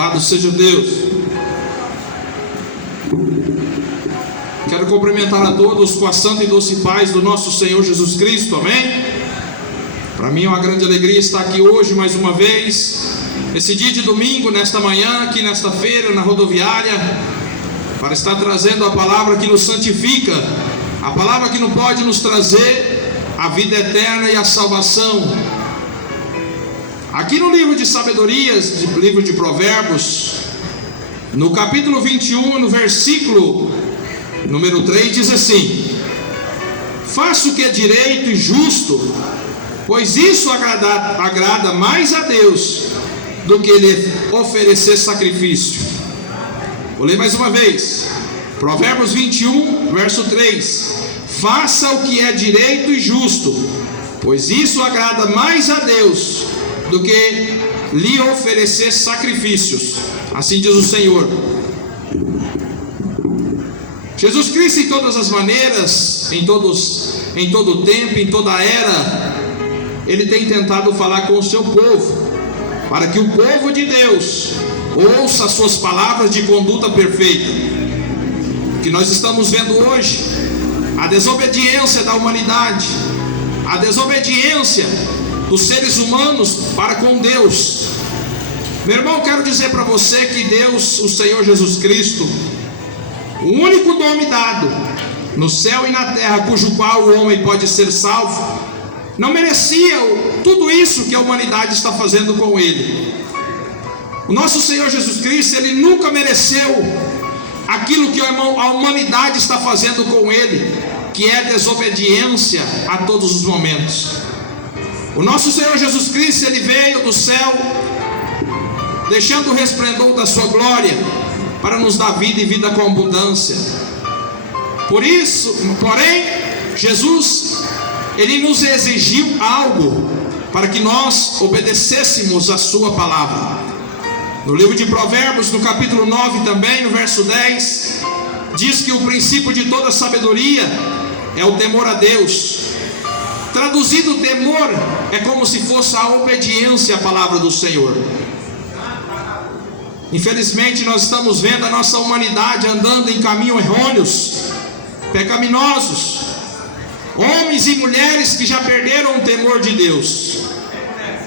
Louvado seja Deus. Quero cumprimentar a todos com a santa e doce paz do nosso Senhor Jesus Cristo, amém? Para mim é uma grande alegria estar aqui hoje mais uma vez, esse dia de domingo, nesta manhã, aqui nesta feira, na rodoviária, para estar trazendo a palavra que nos santifica, a palavra que não pode nos trazer a vida eterna e a salvação. Aqui no livro de Sabedorias, livro de Provérbios, no capítulo 21, no versículo número 3, diz assim: faça o que é direito e justo, pois isso agrada mais a Deus do que lhe oferecer sacrifício. Vou ler mais uma vez, Provérbios 21, verso 3: faça o que é direito e justo, pois isso agrada mais a Deus do que lhe oferecer sacrifícios. Assim diz o Senhor. Jesus Cristo, em todas as maneiras, em todo tempo, em toda era, Ele tem tentado falar com o seu povo, para que o povo de Deus ouça as suas palavras de conduta perfeita. O que nós estamos vendo hoje, a desobediência da humanidade, a desobediência dos seres humanos para com Deus. Meu irmão, quero dizer para você que Deus, o Senhor Jesus Cristo, o único nome dado no céu e na terra, cujo qual o homem pode ser salvo, não merecia tudo isso que a humanidade está fazendo com ele. O nosso Senhor Jesus Cristo, Ele nunca mereceu aquilo que a humanidade está fazendo com Ele, que é desobediência a todos os momentos. O nosso Senhor Jesus Cristo, Ele veio do céu, deixando o resplendor da sua glória, para nos dar vida e vida com abundância. Porém, Jesus, Ele nos exigiu algo, para que nós obedecêssemos a sua palavra. No livro de Provérbios, no capítulo 9 também, no verso 10, diz que o princípio de toda sabedoria é o temor a Deus. Traduzido, temor é como se fosse a obediência à palavra do Senhor. Infelizmente, nós estamos vendo a nossa humanidade andando em caminhos errôneos, pecaminosos, homens e mulheres que já perderam o temor de Deus,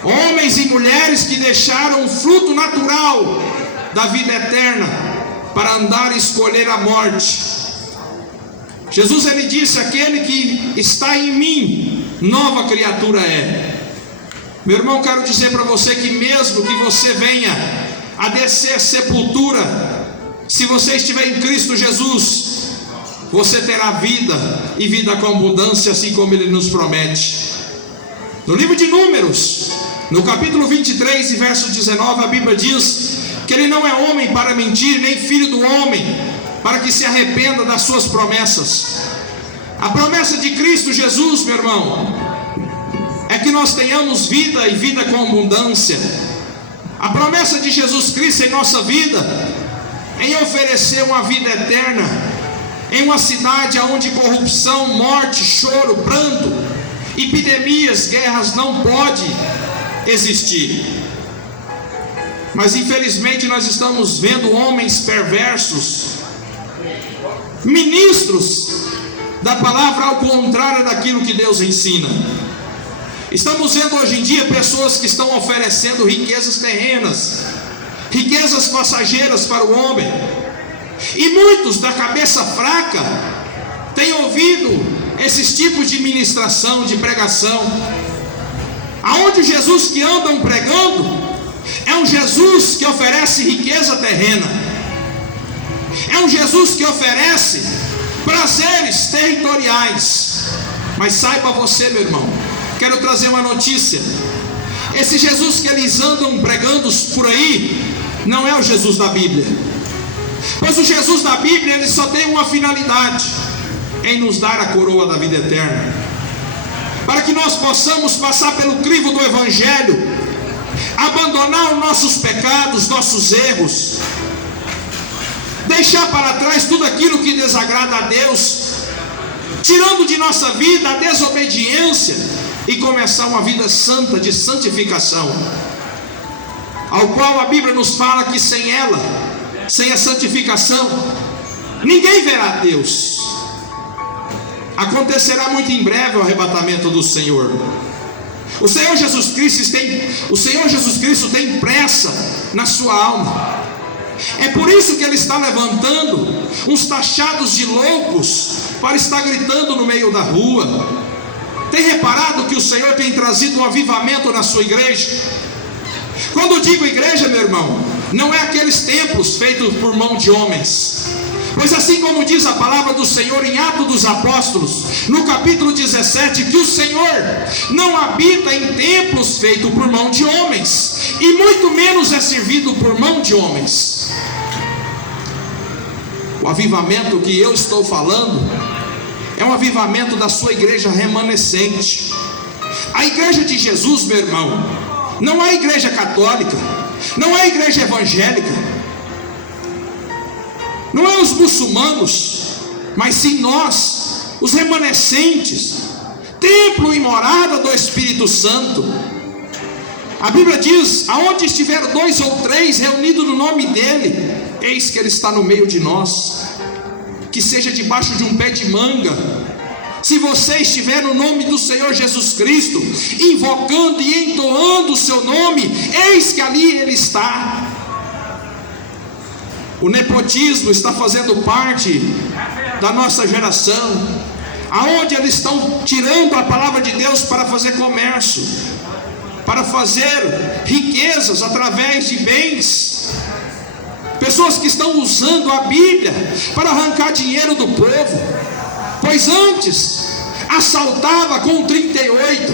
homens e mulheres que deixaram o fruto natural da vida eterna para andar e escolher a morte. Jesus, Ele disse: aquele que está em mim, nova criatura é. Meu irmão, quero dizer para você que mesmo que você venha a descer a sepultura, se você estiver em Cristo Jesus, você terá vida e vida com abundância, assim como Ele nos promete. No livro de Números, no capítulo 23 e verso 19, a Bíblia diz que Ele não é homem para mentir, nem filho do homem para que se arrependa das suas promessas. A promessa de Cristo Jesus, meu irmão, é que nós tenhamos vida e vida com abundância. A promessa de Jesus Cristo em nossa vida, em oferecer uma vida eterna, em uma cidade onde corrupção, morte, choro, pranto, epidemias, guerras não pode existir. Mas infelizmente nós estamos vendo homens perversos, ministros da palavra ao contrário daquilo que Deus ensina. Estamos vendo hoje em dia pessoas que estão oferecendo riquezas terrenas, riquezas passageiras para o homem, e muitos da cabeça fraca têm ouvido esses tipos de ministração, de pregação, aonde o Jesus que andam pregando é um Jesus que oferece riqueza terrena, é um Jesus que oferece prazeres territoriais. Mas saiba você, meu irmão, quero trazer uma notícia: esse Jesus que eles andam pregando por aí não é o Jesus da Bíblia. Pois o Jesus da Bíblia, ele só tem uma finalidade: em nos dar a coroa da vida eterna, para que nós possamos passar pelo crivo do Evangelho, abandonar os nossos pecados, nossos erros, deixar para trás tudo aquilo que desagrada a Deus, tirando de nossa vida a desobediência e começar uma vida santa, de santificação. ao qual a Bíblia nos fala que sem ela, sem a santificação, ninguém verá Deus. Acontecerá muito em breve o arrebatamento do Senhor. O Senhor Jesus Cristo tem pressa na sua alma. É por isso que Ele está levantando uns taxados de loucos para estar gritando no meio da rua. Tem reparado que o Senhor tem trazido um avivamento na sua igreja? Quando eu digo igreja, meu irmão, não é aqueles templos feitos por mão de homens. Pois assim como diz a palavra do Senhor em Atos dos Apóstolos, no capítulo 17, que o Senhor não habita em templos feitos por mão de homens, e muito menos é servido por mão de homens. O avivamento que eu estou falando é um avivamento da sua igreja remanescente. A igreja de Jesus, meu irmão, não é a igreja católica, não é a igreja evangélica, não é os muçulmanos, mas sim nós, os remanescentes, templo e morada do Espírito Santo. A Bíblia diz: aonde estiver 2 ou 3 reunidos no nome dEle, eis que Ele está no meio de nós. Que seja debaixo de um pé de manga, se você estiver no nome do Senhor Jesus Cristo, invocando e entoando o seu nome, eis que ali Ele está. O nepotismo está fazendo parte da nossa geração, aonde eles estão tirando a palavra de Deus para fazer comércio, para fazer riquezas através de bens. Pessoas que estão usando a Bíblia para arrancar dinheiro do povo, pois antes assaltava com 38,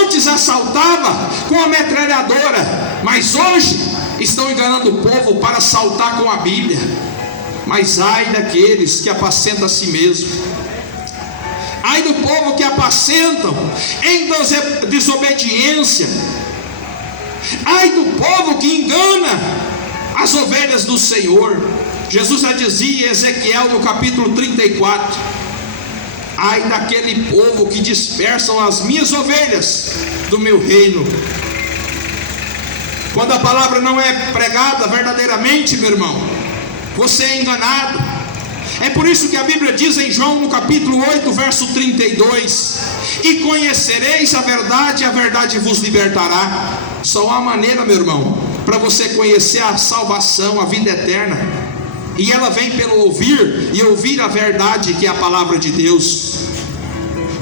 antes assaltava com a metralhadora, mas hoje estão enganando o povo para assaltar com a Bíblia. Mas ai daqueles que apacentam a si mesmo, ai do povo que apacentam em desobediência, ai do povo que engana as ovelhas do Senhor. Jesus já dizia em Ezequiel no capítulo 34: ai daquele povo que dispersam as minhas ovelhas do meu reino. Quando a palavra não é pregada verdadeiramente, meu irmão, você é enganado. É por isso que a Bíblia diz em João no capítulo 8, verso 32: e conhecereis a verdade vos libertará. Só há maneira, meu irmão, para você conhecer a salvação, a vida eterna, e ela vem pelo ouvir, e ouvir a verdade, que é a palavra de Deus.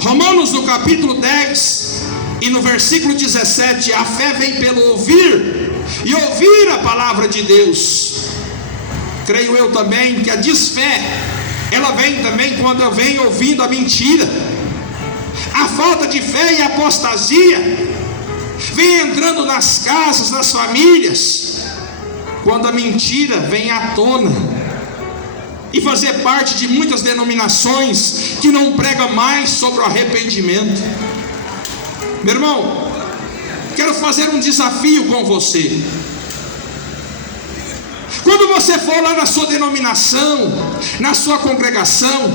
Romanos no capítulo 10 e no versículo 17: a fé vem pelo ouvir, e ouvir a palavra de Deus. Creio eu também que a desfé, ela vem também quando eu venho ouvindo a mentira. A falta de fé e a apostasia vem entrando nas casas, nas famílias, quando a mentira vem à tona, e fazer parte de muitas denominações que não pregam mais sobre o arrependimento. Meu irmão, quero fazer um desafio com você. Quando você for lá na sua denominação, na sua congregação,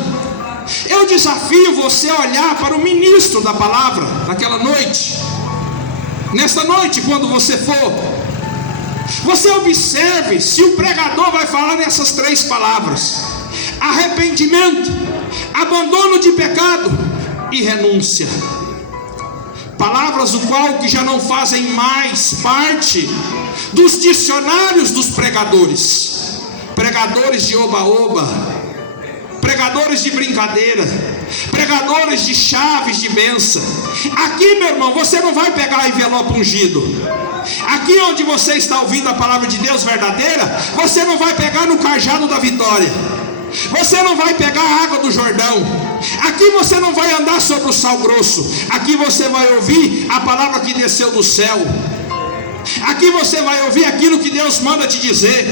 eu desafio você a olhar para o ministro da palavra naquela noite. Nesta noite, quando você for, você observe se o pregador vai falar nessas 3 palavras: arrependimento, abandono de pecado e renúncia. Palavras o qual que já não fazem mais parte dos dicionários dos pregadores. Pregadores de oba-oba, pregadores de brincadeira, pregadores de chaves de bênção. Aqui, meu irmão, você não vai pegar envelope ungido. Aqui onde você está ouvindo a palavra de Deus verdadeira, você não vai pegar no cajado da vitória, você não vai pegar a água do Jordão. Aqui você não vai andar sobre o sal grosso. Aqui você vai ouvir a palavra que desceu do céu. Aqui você vai ouvir aquilo que Deus manda te dizer,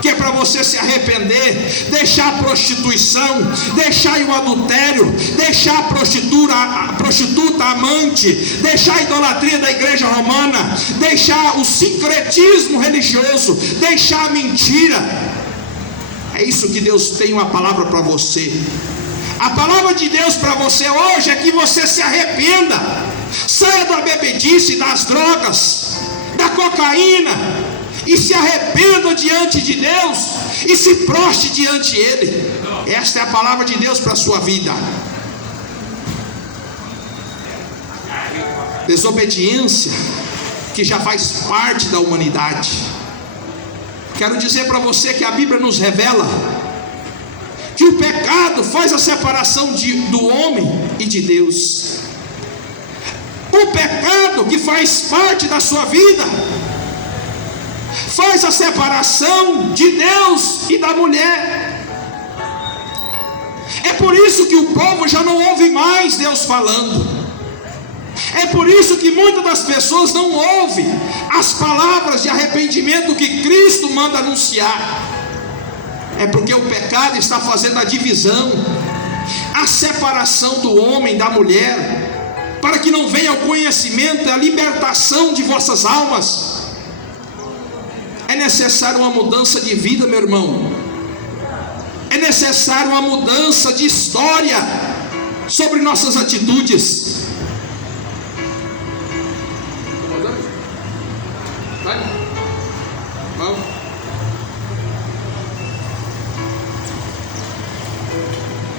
que é para você se arrepender, deixar a prostituição, deixar o adultério, deixar a prostituta amante, deixar a idolatria da igreja romana, deixar o sincretismo religioso, deixar a mentira. É isso que Deus tem uma palavra para você. A palavra de Deus para você hoje é que você se arrependa, saia da bebedice, das drogas, da cocaína e se arrependa diante de Deus e se prostre diante dele. Esta é a palavra de Deus para a sua vida. Desobediência que já faz parte da humanidade. Quero dizer para você que a Bíblia nos revela que o pecado faz a separação do homem e de Deus. O pecado que faz parte da sua vida faz a separação de Deus e da mulher. É por isso que o povo já não ouve mais Deus falando. É por isso que muitas das pessoas não ouvem as palavras de arrependimento que Cristo manda anunciar. É porque o pecado está fazendo a divisão, a separação do homem da mulher, para que não venha o conhecimento e a libertação de vossas almas. É necessário uma mudança de vida, meu irmão. É necessário uma mudança de história sobre nossas atitudes.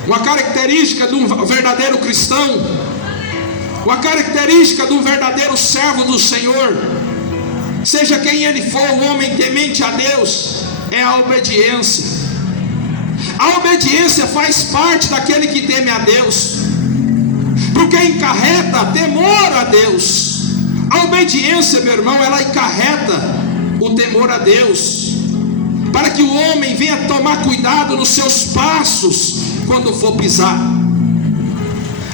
Uma característica de um verdadeiro cristão, uma característica de um verdadeiro servo do Senhor, seja quem ele for, um homem temente a Deus, é a obediência. A obediência faz parte daquele que teme a Deus, porque encarreta temor a Deus. A obediência, meu irmão, ela encarreta o temor a Deus, para que o homem venha tomar cuidado nos seus passos quando for pisar.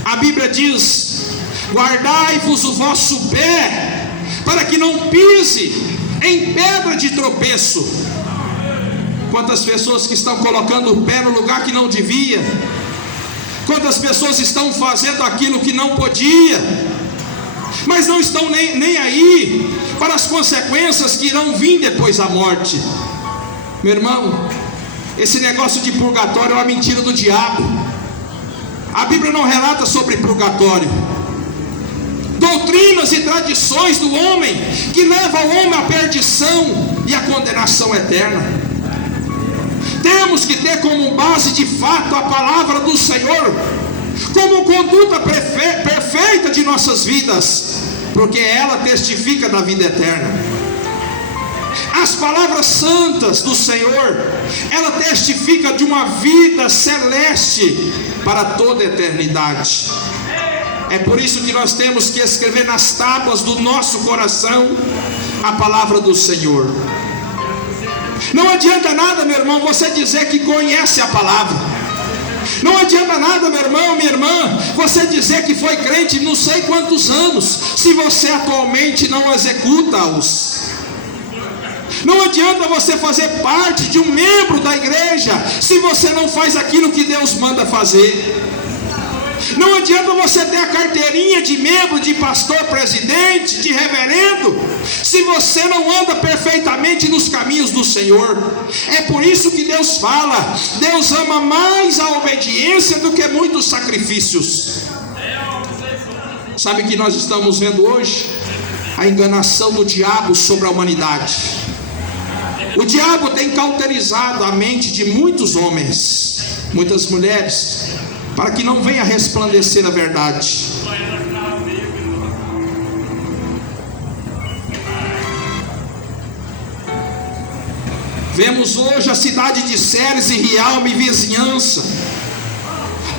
A Bíblia diz: guardai-vos o vosso pé, para que não pise em pedra de tropeço. Quantas pessoas que estão colocando o pé no lugar que não devia, quantas pessoas estão fazendo aquilo que não podia, mas não estão nem aí para as consequências que irão vir depois da morte. Meu irmão, esse negócio de purgatório é uma mentira do diabo. A Bíblia não relata sobre purgatório. Doutrinas e tradições do homem que levam o homem à perdição e à condenação eterna. Temos que ter como base de fato a palavra do Senhor, como conduta perfeita de nossas vidas, porque ela testifica da vida eterna. As palavras santas do Senhor, ela testifica de uma vida celeste para toda a eternidade. É por isso que nós temos que escrever nas tábuas do nosso coração a palavra do Senhor. Não adianta nada, meu irmão, você dizer que conhece a palavra. Não adianta nada, meu irmão, minha irmã, você dizer que foi crente não sei quantos anos, se você atualmente não executa-os. Não adianta você fazer parte de um membro da igreja, se você não faz aquilo que Deus manda fazer. Não adianta você ter a carteirinha de membro, de pastor, presidente, de reverendo, se você não anda perfeitamente nos caminhos do Senhor. É por isso que Deus fala: Deus ama mais a obediência do que muitos sacrifícios. Sabe o que nós estamos vendo hoje? A enganação do diabo sobre a humanidade. O diabo tem cauterizado a mente de muitos homens, muitas mulheres, para que não venha resplandecer a verdade. Vemos hoje a cidade de Ceres e Rialme e vizinhança,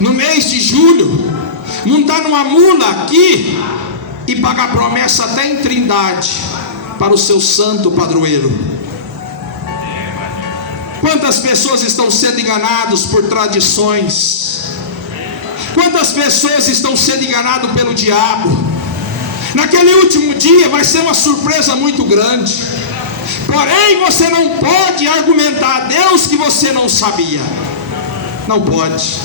no mês de julho, montar numa mula aqui e pagar promessa até em Trindade para o seu santo padroeiro. Quantas pessoas estão sendo enganadas por tradições? Quantas pessoas estão sendo enganadas pelo diabo? Naquele último dia vai ser uma surpresa muito grande. Porém, você não pode argumentar a Deus que você não sabia. Não pode.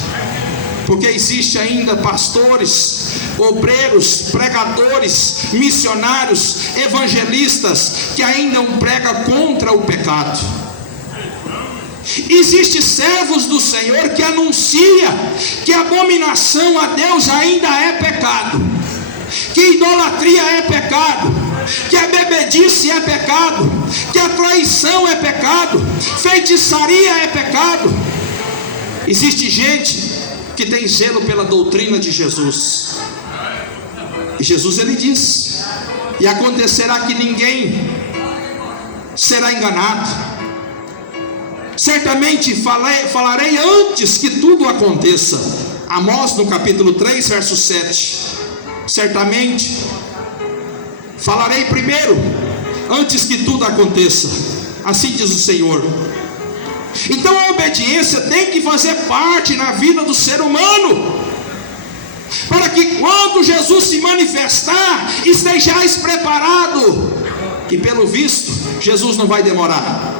Porque existe ainda pastores, obreiros, pregadores, missionários, evangelistas que ainda pregam contra o pecado. Existem servos do Senhor que anuncia que abominação a Deus ainda é pecado, que idolatria é pecado, que a bebedice é pecado, que a traição é pecado, feitiçaria é pecado. Existe gente que tem zelo pela doutrina de Jesus, e Jesus ele diz: e acontecerá que ninguém será enganado. Certamente falarei antes que tudo aconteça. Amós no capítulo 3 verso 7. Certamente falarei primeiro, antes que tudo aconteça, assim diz o Senhor. Então a obediência tem que fazer parte na vida do ser humano, para que quando Jesus se manifestar, estejais preparado. E pelo visto, Jesus não vai demorar.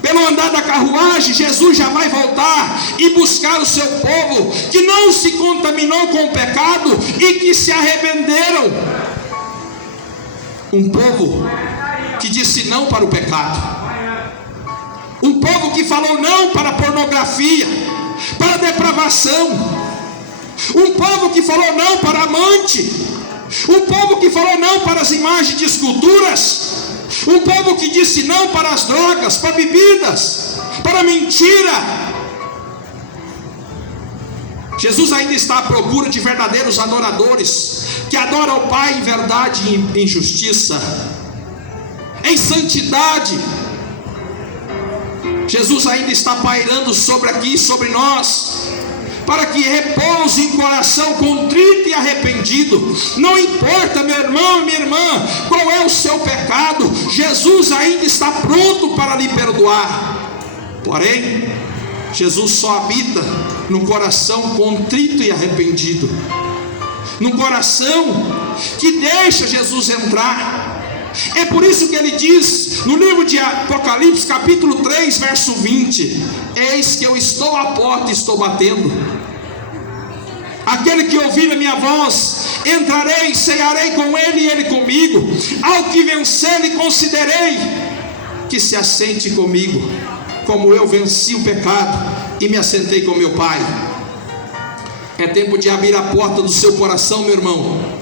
Pelo andar da carruagem, Jesus já vai voltar e buscar o seu povo, que não se contaminou com o pecado e que se arrependeram. Um povo que disse não para o pecado. Um povo que falou não para a pornografia, para a depravação. Um povo que falou não para a amante. Um povo que falou não para as imagens de esculturas. Um povo que disse não para as drogas, para bebidas, para a mentira. Jesus ainda está à procura de verdadeiros adoradores, que adoram o Pai em verdade e em justiça, em santidade. Jesus ainda está pairando sobre nós, para que repouse em coração contrito e arrependido. Não importa, meu irmão e minha irmã, qual é o seu pecado, Jesus ainda está pronto para lhe perdoar. Porém, Jesus só habita no coração contrito e arrependido, no coração que deixa Jesus entrar. É por isso que ele diz no livro de Apocalipse capítulo 3 verso 20: eis que eu estou à porta e estou batendo. Aquele que ouvir a minha voz, entrarei, cearei com ele e ele comigo. Ao que vencer lhe concederei que se assente comigo, como eu venci o pecado e me assentei com meu Pai. É tempo de abrir a porta do seu coração, meu irmão.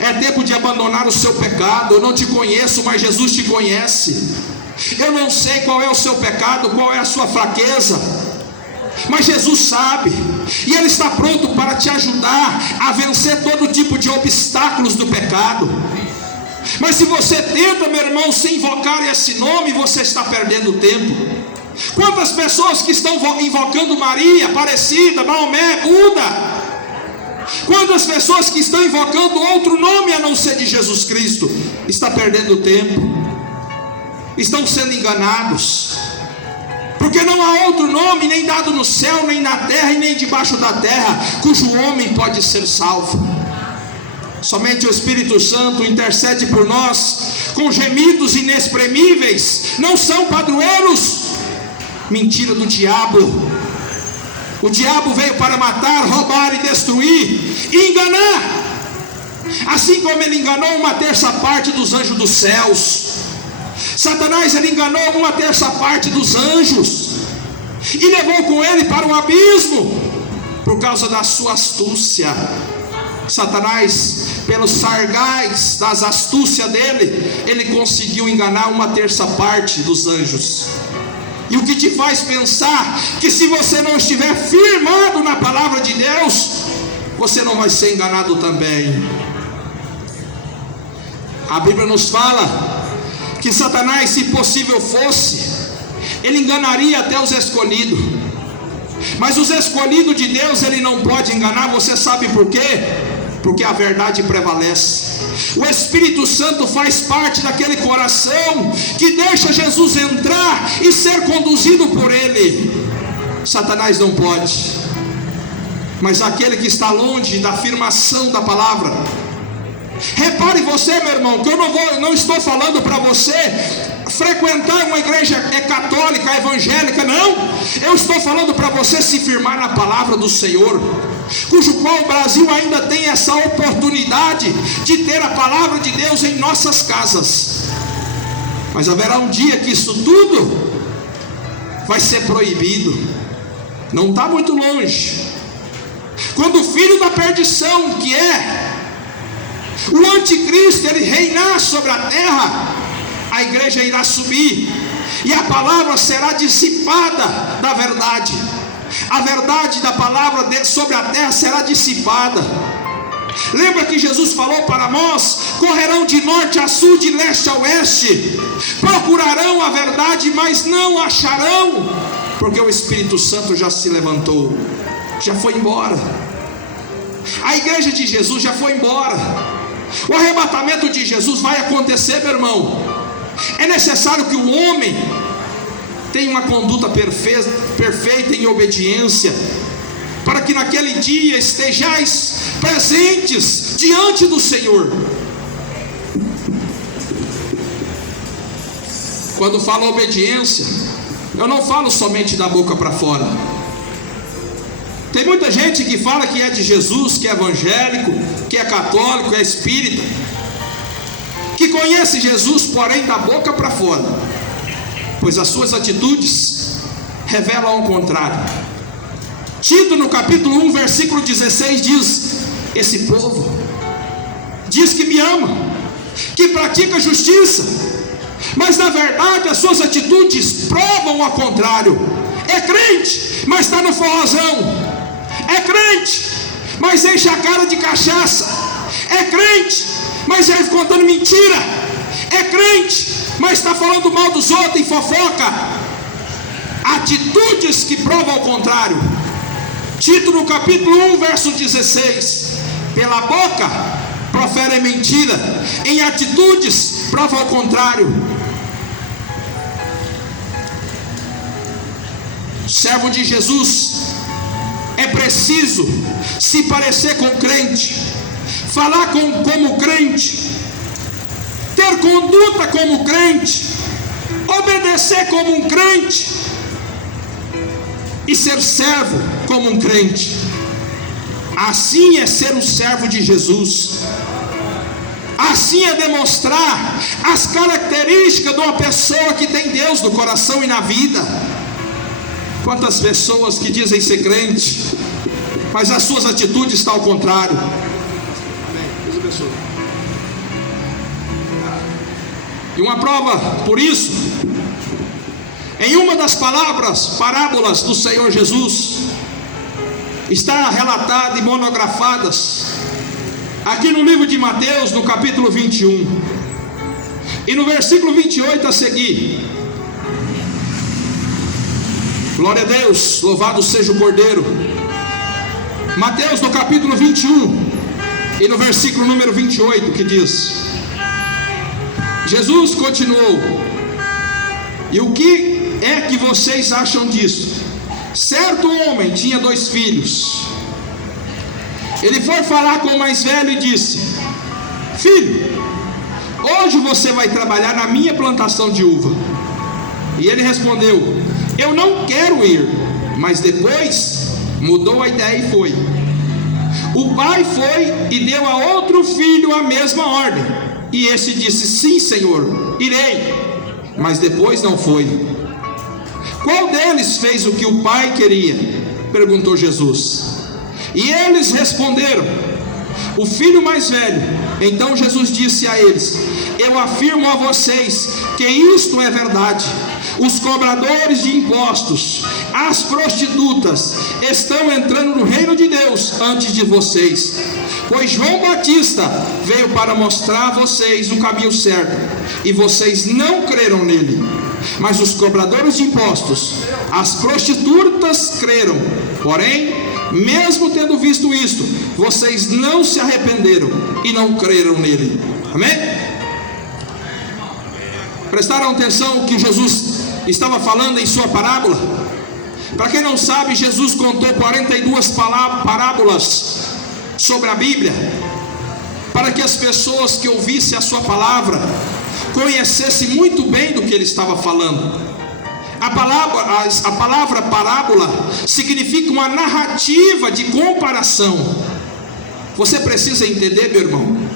É tempo de abandonar o seu pecado. Eu não te conheço, mas Jesus te conhece. Eu não sei qual é o seu pecado, qual é a sua fraqueza, mas Jesus sabe, e Ele está pronto para te ajudar a vencer todo tipo de obstáculos do pecado. Mas se você tenta, meu irmão, sem invocar esse nome, você está perdendo tempo. Quantas pessoas que estão invocando Maria, Aparecida, Maomé, Buda? Quantas pessoas que estão invocando outro nome a não ser de Jesus Cristo? Está perdendo tempo, estão sendo enganados, porque não há outro nome nem dado no céu, nem na terra e nem debaixo da terra, cujo homem pode ser salvo. Somente o Espírito Santo intercede por nós com gemidos inexprimíveis. Não são padroeiros. Mentira do diabo. O diabo veio para matar, roubar e destruir e enganar, assim como ele enganou uma terça parte dos anjos dos céus. Satanás, ele enganou uma terça parte dos anjos e levou com ele para o abismo por causa da sua astúcia. Satanás, pelos sargais das astúcias dele, ele conseguiu enganar uma terça parte dos anjos. E o que te faz pensar que se você não estiver firmado na palavra de Deus, você não vai ser enganado também. A Bíblia nos fala que Satanás, se possível fosse, ele enganaria até os escolhidos. Mas os escolhidos de Deus ele não pode enganar. Você sabe por quê? Porque a verdade prevalece. O Espírito Santo faz parte daquele coração que deixa Jesus entrar e ser conduzido por ele. Satanás não pode. Mas aquele que está longe da afirmação da palavra. Repare você, meu irmão, que eu não estou falando para você frequentar uma igreja católica, evangélica, não. Eu estou falando para você se firmar na palavra do Senhor, cujo qual o Brasil ainda tem essa oportunidade de ter a palavra de Deus em nossas casas. Mas haverá um dia que isso tudo vai ser proibido. Não está muito longe, quando o filho da perdição, que é o anticristo ele reinar sobre a terra, a igreja irá subir, e a palavra será dissipada da verdade. A verdade da palavra dele sobre a terra será dissipada. Lembra que Jesus falou para nós: correrão de norte a sul, de leste a oeste, procurarão a verdade, mas não acharão, porque o Espírito Santo já se levantou, já foi embora. A igreja de Jesus já foi embora. O arrebatamento de Jesus vai acontecer, meu irmão. É necessário que o homem tenha uma conduta perfeita em obediência, para que naquele dia estejais presentes diante do Senhor. Quando falo obediência, eu não falo somente da boca para fora. Tem muita gente que fala que é de Jesus, que é evangélico, que é católico, é espírita, que conhece Jesus, porém da boca para fora, pois as suas atitudes revelam o contrário. Tito, no capítulo 1, versículo 16, diz: esse povo diz que me ama, que pratica justiça, mas na verdade as suas atitudes provam ao contrário. É crente, mas está no forrozão. É crente, mas enche a cara de cachaça. É crente, mas vive contando mentira. É crente, mas está falando mal dos outros e fofoca. Atitudes que provam ao contrário. Tito, no capítulo 1, verso 16: pela boca proferem mentira, em atitudes provam ao contrário. Servo de Jesus, é preciso se parecer com crente, falar como crente, ter conduta como crente, obedecer como um crente e ser servo como um crente. Assim é ser um servo de Jesus. Assim é demonstrar as características de uma pessoa que tem Deus no coração e na vida. Quantas pessoas que dizem ser crente, mas as suas atitudes estão ao contrário. E uma prova por isso, em uma das parábolas do Senhor Jesus, está relatada e monografadas aqui no livro de Mateus, no capítulo 21, e no versículo 28 a seguir. Glória a Deus, louvado seja o Cordeiro. Mateus, no capítulo 21 e no versículo número 28, que diz: Jesus continuou: e o que é que vocês acham disso? Certo homem tinha 2 filhos. Ele foi falar com o mais velho e disse: filho, hoje você vai trabalhar na minha plantação de uva. E ele respondeu: eu não quero ir. Mas depois mudou a ideia e foi. O pai foi e deu a outro filho a mesma ordem, e esse disse: sim, Senhor, irei. Mas depois não foi. Qual deles fez o que o pai queria? Perguntou Jesus. E eles responderam: o filho mais velho. Então Jesus disse a eles: eu afirmo a vocês que isto é verdade. Os cobradores de impostos, as prostitutas, estão entrando no reino de Deus antes de vocês. Pois João Batista veio para mostrar a vocês o caminho certo, e vocês não creram nele. Mas os cobradores de impostos, as prostitutas creram. Porém, mesmo tendo visto isto, vocês não se arrependeram e não creram nele. Amém? Prestaram atenção o que Jesus estava falando em sua parábola? Para quem não sabe, Jesus contou 42 parábolas sobre a Bíblia, para que as pessoas que ouvissem a sua palavra conhecessem muito bem do que ele estava falando. A palavra parábola significa uma narrativa de comparação. Você precisa entender, meu irmão,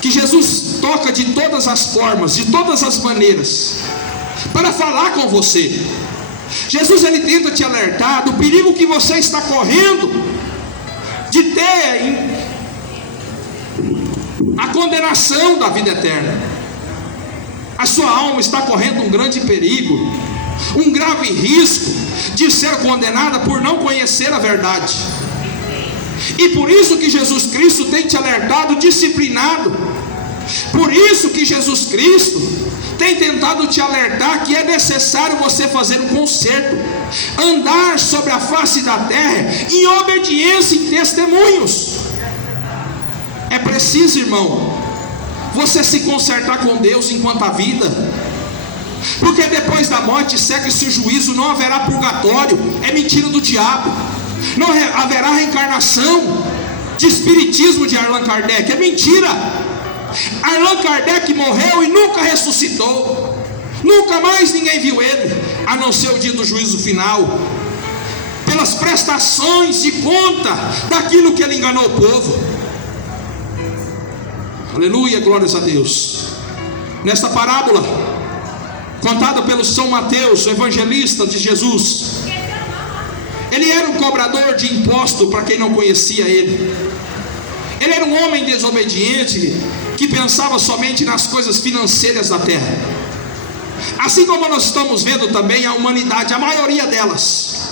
que Jesus toca de todas as formas, de todas as maneiras, para falar com você. Jesus, ele tenta te alertar do perigo que você está correndo de ter a condenação da vida eterna. A sua alma está correndo um grande perigo, um grave risco de ser condenada por não conhecer a verdade. E por isso que Jesus Cristo tem te alertado, disciplinado. Por isso que Jesus Cristo tem tentado te alertar que é necessário você fazer um conserto, andar sobre a face da terra em obediência e testemunhos. É preciso, irmão, você se consertar com Deus enquanto há vida, porque depois da morte segue-se o juízo, não haverá purgatório, é mentira do diabo. Não haverá reencarnação, de espiritismo de Allan Kardec, é mentira. Allan Kardec morreu e nunca ressuscitou, nunca mais ninguém viu ele, a não ser o dia do juízo final, pelas prestações de conta daquilo que ele enganou o povo. Aleluia, glórias a Deus. Nesta parábola contada pelo São Mateus, o evangelista de Jesus, ele era um cobrador de imposto, para quem não conhecia ele. Ele era um homem desobediente, que pensava somente nas coisas financeiras da terra. Assim como nós estamos vendo também a humanidade, a maioria delas,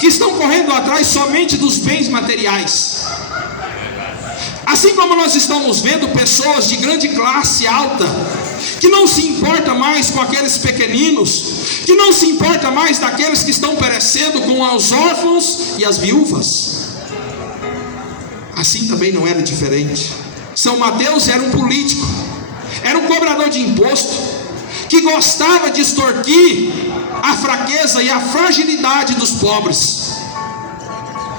que estão correndo atrás somente dos bens materiais. Assim como nós estamos vendo pessoas de grande classe alta, que não se importa mais com aqueles pequeninos, que não se importa mais daqueles que estão perecendo, com os órfãos e as viúvas. Assim também não era diferente. São Mateus era um político, era um cobrador de imposto, que gostava de extorquir a fraqueza e a fragilidade dos pobres.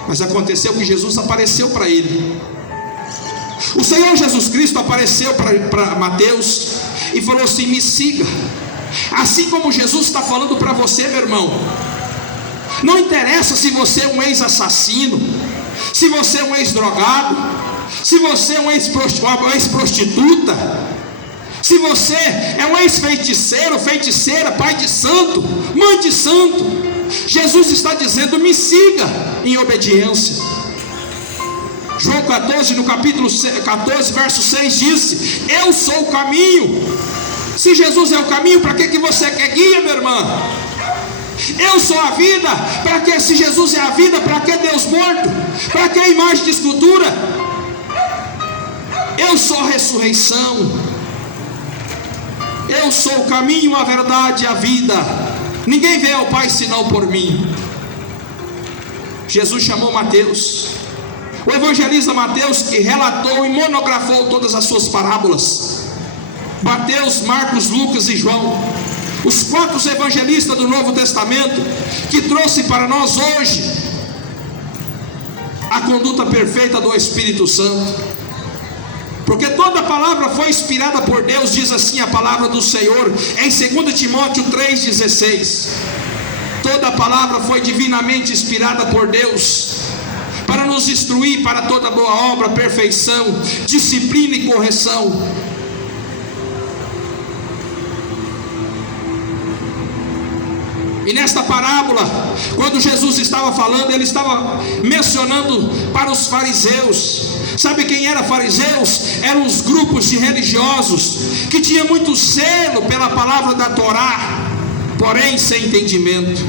Mas aconteceu que Jesus apareceu para ele. O Senhor Jesus Cristo apareceu para Mateus e falou assim: me siga. Assim como Jesus está falando para você, meu irmão. Não interessa se você é um ex-assassino, se você é um ex-drogado, se você é uma ex-prostituta, se você é um ex-feiticeiro, feiticeira, pai de santo, mãe de santo. Jesus está dizendo: me siga em obediência. João 14, no capítulo 14, verso 6 disse: eu sou o caminho. Se Jesus é o caminho, para que você quer guia, minha irmã? Eu sou a vida, para que, se Jesus é a vida, para que Deus morto? Para que a imagem de escultura? Eu sou a ressurreição, eu sou o caminho, a verdade e a vida. Ninguém vê ao Pai senão por mim. Jesus chamou Mateus, o evangelista Mateus, que relatou e monografou todas as suas parábolas. Mateus, Marcos, Lucas e João, os 4 evangelistas do Novo Testamento, que trouxe para nós hoje a conduta perfeita do Espírito Santo. Porque toda palavra foi inspirada por Deus, diz assim a palavra do Senhor em 2 Timóteo 3,16. Toda palavra foi divinamente inspirada por Deus, para nos instruir para toda boa obra, perfeição, disciplina e correção. E nesta parábola, quando Jesus estava falando, ele estava mencionando para os fariseus. Sabe quem eram fariseus? Eram os grupos de religiosos que tinham muito zelo pela palavra da Torá, porém sem entendimento.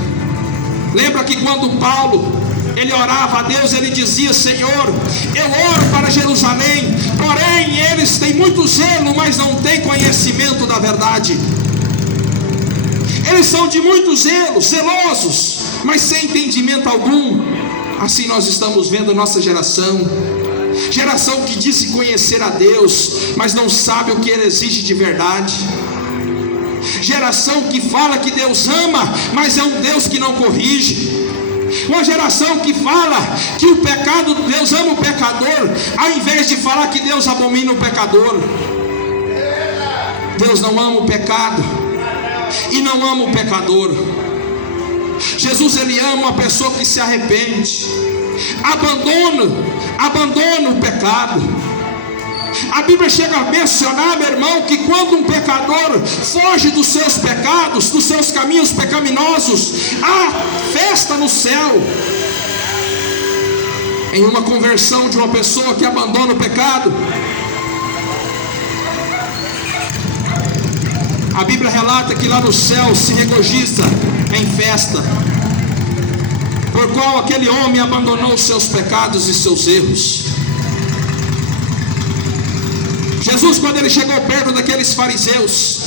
Lembra que quando Paulo ele orava a Deus, ele dizia: Senhor, eu oro para Jerusalém, porém eles têm muito zelo, mas não têm conhecimento da verdade. Eles são de muito zelo, zelosos, mas sem entendimento algum. Assim nós estamos vendo a nossa geração que diz conhecer a Deus, mas não sabe o que Ele exige de verdade. Geração que fala que Deus ama, mas é um Deus que não corrige. Uma geração que fala que o pecado, Deus ama o pecador, ao invés de falar que Deus abomina o pecador. Deus não ama o pecado e não ama o pecador. Jesus, ele ama uma pessoa que se arrepende, abandona o pecado. A Bíblia chega a mencionar, meu irmão, que quando um pecador foge dos seus pecados, dos seus caminhos pecaminosos, há festa no céu. Em uma conversão de uma pessoa que abandona o pecado, A Bíblia relata que lá no céu se regozija em festa, por qual aquele homem abandonou seus pecados e seus erros. Jesus, quando ele chegou perto daqueles fariseus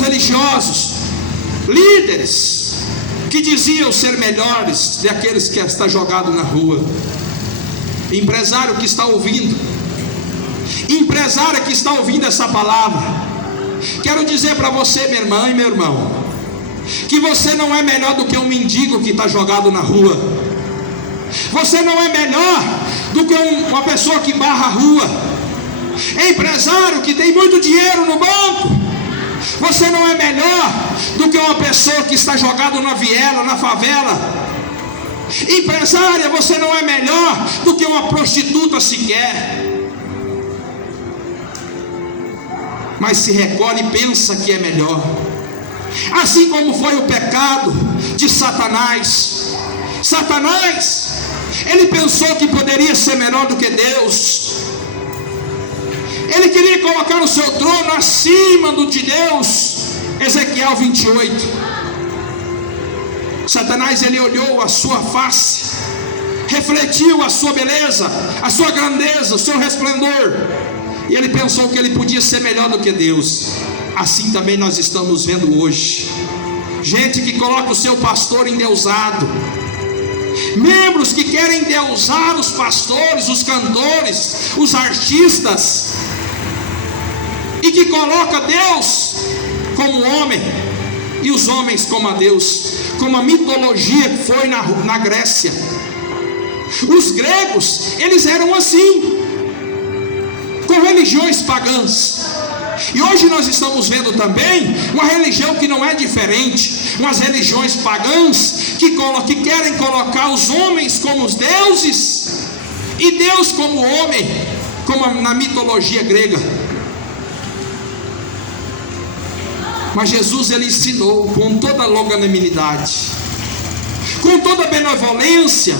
religiosos, líderes, que diziam ser melhores daqueles que está jogado na rua, empresário que está ouvindo, empresária que está ouvindo essa palavra, quero dizer para você, minha irmã e meu irmão, que você não é melhor do que um mendigo que está jogado na rua. Você não é melhor do que uma pessoa que barra a rua, empresário que tem muito dinheiro no banco. Você não é melhor do que uma pessoa que está jogado na viela, na favela. Empresária, você não é melhor do que uma prostituta sequer. Mas se recolhe e pensa que é melhor. Assim como foi o pecado de Satanás. Satanás, ele pensou que poderia ser melhor do que Deus. Ele queria colocar o seu trono acima do de Deus. Ezequiel 28. Satanás, ele olhou a sua face, refletiu a sua beleza, a sua grandeza, o seu resplendor, e ele pensou que ele podia ser melhor do que Deus. Assim também nós estamos vendo hoje gente que coloca o seu pastor endeusado, membros que querem endeusar os pastores, os cantores, os artistas, e que coloca Deus como homem e os homens como a Deus, como a mitologia que foi na Grécia. Os gregos, eles eram assim, com religiões pagãs. E hoje nós estamos vendo também uma religião que não é diferente, umas religiões pagãs que querem colocar os homens como os deuses e Deus como homem, como na mitologia grega. Mas Jesus, ele ensinou com toda longanimidade, com toda benevolência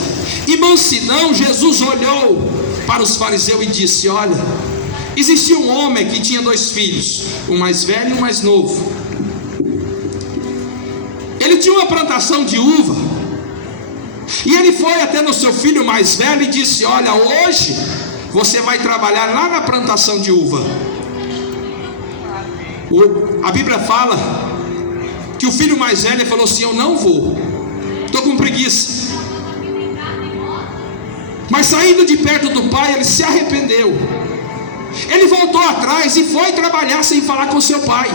e mansidão. Jesus olhou para os fariseus e disse: olha, existia um homem que tinha 2 filhos, um mais velho e um mais novo. Ele tinha uma plantação de uva, e ele foi até no seu filho mais velho e disse: olha, hoje você vai trabalhar lá na plantação de uva. A Bíblia fala que o filho mais velho falou assim: eu não vou, estou com preguiça. Mas saindo de perto do pai, ele se arrependeu. Ele voltou atrás e foi trabalhar sem falar com seu pai.